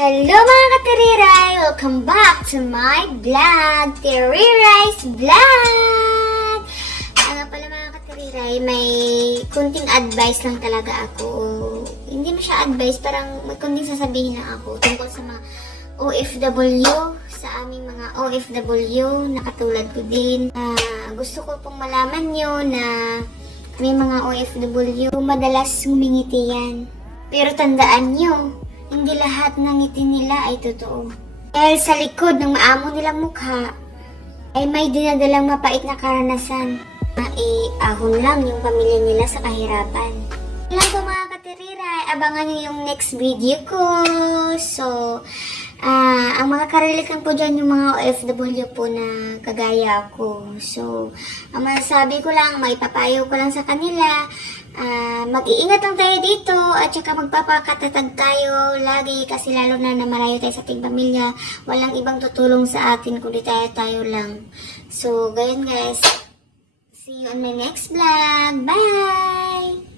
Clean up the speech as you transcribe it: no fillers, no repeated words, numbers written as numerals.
Hello mga katiriray! Welcome back to my vlog, Tiriray's Vlog! Nga pala mga katiriray, may kunting advice lang talaga ako. Hindi mo siya advice, parang may kunting sasabihin lang ako tungkol sa mga OFW, sa aming mga OFW na katulad ko din. Gusto ko pong malaman nyo na may mga OFW madalas ngumingiti yan. Pero tandaan nyo, hindi lahat ng ngiti nila ay totoo. Dahil sa likod ng maamo nilang mukha, ay may dinadalang mapait na karanasan. Ahon lang yung pamilya nila sa kahirapan. Ilan po mga katiriray, abangan nyo yung next video ko. So, ang mga karelate lang po dyan yung mga OFW po na kagaya ko. So, ang masasabi ko lang, maipapayo ko lang sa kanila, mag-iingat lang tayo dito at saka magpapakatatag tayo lagi kasi lalo na malayo tayo sa ating pamilya. Walang ibang tutulong sa atin kundi tayo lang. So, ganyan guys. See you on my next vlog. Bye!